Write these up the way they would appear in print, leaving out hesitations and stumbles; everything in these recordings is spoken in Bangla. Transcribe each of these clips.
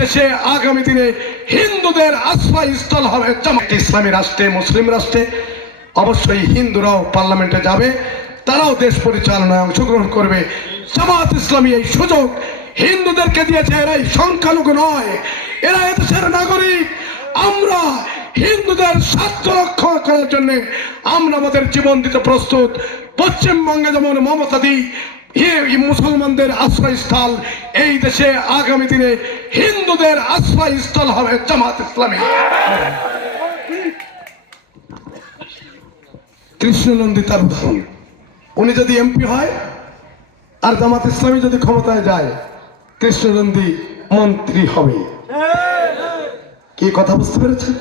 দেশে আগামী দিনে হিন্দুদের আশ্রয়স্থল হবে জামাত ইসলামী রাষ্ট্রে, মুসলিম রাষ্ট্রে অবশ্যই হিন্দুরাও পার্লামেন্টে যাবে, তারাও দেশ পরিচালনায় অংশগ্রহণ করবে। জামাত ইসলামী এই সুযোগ হিন্দুদেরকে দিয়েছে, এরাই সংখ্যালঘু নয়, এরা এদেশের নাগরিক। আমরা হিন্দুদের স্বার্থ রক্ষা করার জন্য আমরা আমাদের জীবন দিতে প্রস্তুত। পশ্চিমবঙ্গে যেমন মমতা দি মুসলমানদের আশ্রয়স্থল, এই দেশে আগামী দিনে হিন্দুদের আশ্রয়স্থল হবে জামাত ইসলামী। কৃষ্ণনন্দী তার উদাহরণ, উনি যদি এমপি হয় আর জামাত ইসলামী যদি ক্ষমতায় যায়, কৃষ্ণনন্দী মন্ত্রী হবে। কি কথা বুঝতে পেরেছেন?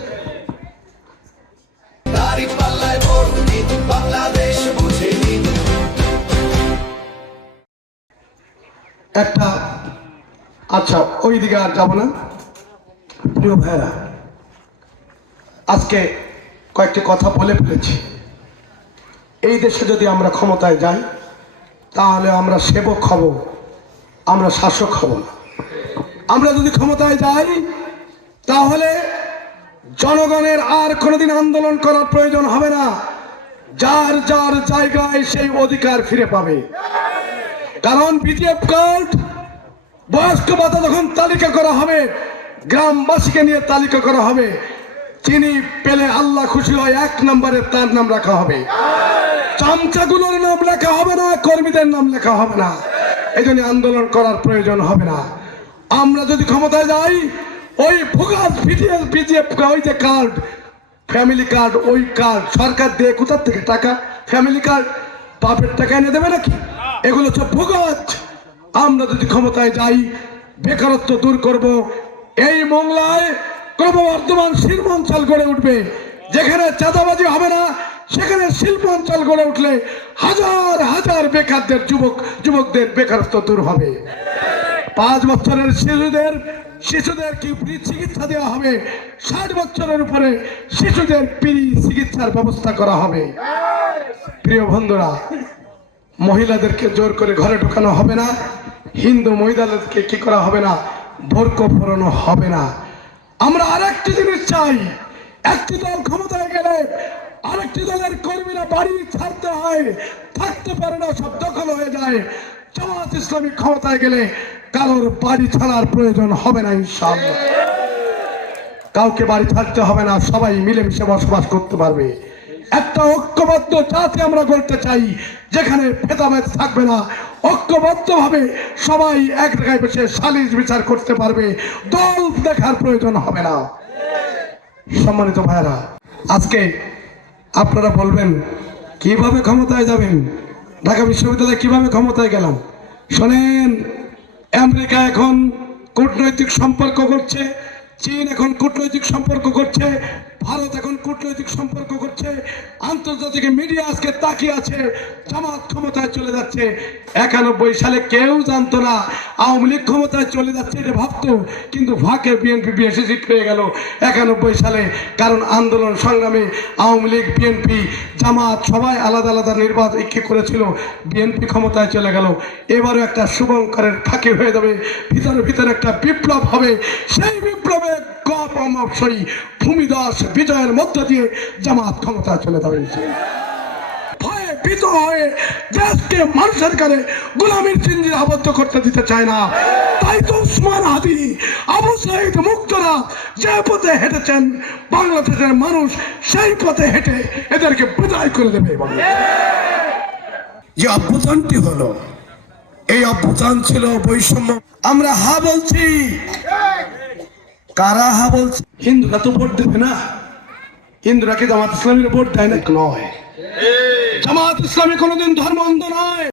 একটা আচ্ছা, ওই দিকে আর যাবো না। প্রিয় ভাইরা, আজকে কয়েকটি কথা বলে ফেলেছি। এই দেশে যদি আমরা ক্ষমতায় যাই তাহলে আমরা সেবক হব, আমরা শাসক হব না। আমরা যদি ক্ষমতায় যাই তাহলে জনগণের আর কোনোদিন আন্দোলন করার প্রয়োজন হবে না, যার যার জায়গায় সেই অধিকার ফিরে পাবে। কারণ বিডিএফ কার্ড, বয়স্ক ভাতা যখন তালিকা করা হবে, গ্রামবাসীকে নিয়ে তালিকা করা হবে, যিনি পেলে আল্লাহ খুশি হয় 1 নম্বরে তার নাম রাখা হবে। চামচাগুলোর নাম লেখা হবে না, কর্মীদের নাম লেখা হবে না। এই জন্য আন্দোলন করার প্রয়োজন হবে না। আমরা যদি ক্ষমতায় যাই, ওই ভোগাস বিডিএফ ওই যে কার্ড, ফ্যামিলি কার্ড, ওই কার্ড সরকার দিয়ে কোথার থেকে টাকা, ফ্যামিলি কার্ড বাপের টাকা এনে দেবে নাকি? এগুলো হচ্ছে ভোগাস। আমরা যদি ক্ষমতায় যাই, বেকারত্ব দূর করব। এই মোংলায় ক্রমবর্ধমান শিল্পাঞ্চল গড়ে উঠবে, যেখানে চাঁদাবাজি হবে না, সেখানে শিল্পাঞ্চল গড়ে উঠলে হাজার হাজার বেকারদের যুবকদের বেকারত্ব দূর হবে। 5 বছরের শিশুদের কি ফ্রি চিকিৎসা দেওয়া হবে, 60 বছরের উপরে শিশুদের ফ্রি চিকিৎসার ব্যবস্থা করা হবে। প্রিয় বন্ধুরা, মহিলাদেরকে জোর করে ঘরে ঢোকানো হবে না, হিন্দু মহিলাদেরকে কি করা হবে না, বোরকা পরানো হবে না। আমরা আরেকটি জিনিস চাই, একটি দল ক্ষমতায় গেলে আরেকটি দলের কর্মীরা বাড়ি ছাড়তে হয়, থাকতে পারে না, সব দখল হয়ে যায়। জামাত ইসলামী ক্ষমতায় গেলে কারোর বাড়ি ছাড়ার প্রয়োজন হবে না ইনশাআল্লাহ। কাউকে বাড়ি ছাড়তে হবে না, সবাই মিলেমিশে বসবাস করতে পারবে। একটা ঐক্যবদ্ধ জাতি আমরা গড়তে চাই, যেখানে ভেদাভেদ থাকবে না, ঐক্যবদ্ধভাবে সবাই এক জায়গায় বসে সালিশ বিচার করতে পারবে, দল দেখার প্রয়োজন হবে না। সম্মানিত ভাইরা, আজকে আপনারা বলবেন কিভাবে ক্ষমতায় যাবেন, ঢাকা বিশ্ববিদ্যালয়ে কিভাবে ক্ষমতায় গেলাম। শোনেন, আমেরিকা এখন কূটনৈতিক সম্পর্ক করছে, চীন এখন কূটনৈতিক সম্পর্ক করছে, ভারত এখন কূটনৈতিক সম্পর্ক করছে, আন্তর্জাতিক মিডিয়া আজকে তাকিয়ে আছে, জামাত ক্ষমতায় চলে যাচ্ছে। 91 সালে কেউ জানতো না আওয়ামী লীগ ক্ষমতায় চলে যাচ্ছে, এটা ভাবতো, কিন্তু ফাঁকে বিএনপি বেশি সিট পেয়ে গেল 91 সালে। কারণ আন্দোলন সংগ্রামে আওয়ামী লীগ, বিএনপি, জামাত সবাই আলাদা আলাদা নির্বাচন করেছিল, বিএনপি ক্ষমতায় চলে গেল। এবারও একটা শুভঙ্করের ফাঁকি হয়ে যাবে, ভিতরে একটা বিপ্লব হবে। সেই বিপ্লবে অবশ্যই ভূমিদাস বিজয়ের মধ্য দিয়ে জামাত ক্ষমতায় চলে যাবে। ভয়ে ভীত হয়ে দেশকে মানুষের কাছে গোলামীর চিঞ্জির আবদ্ধ করতে দিতে চায় না। তাই তো উসমান হাদি, আবু সাইদ মুক্তরা যে পথে হেঁটেছেন, বাংলাদেশের মানুষ সেই পথে হেঁটে এদেরকে বিদায় করে দেবে। যে অভ্যুত্থানটি হলো, এই অভ্যুত্থান ছিল বৈষম্য। আমরা হা বলছি, কারা হা বলছে? হিন্দুরা তো ভোট দেবে না, হিন্দুরা কি জামাত ইসলামীর ভোট দেয় না? নয়, জামাত ইসলামী কোনোদিন ধর্ম অন্ধ নয়।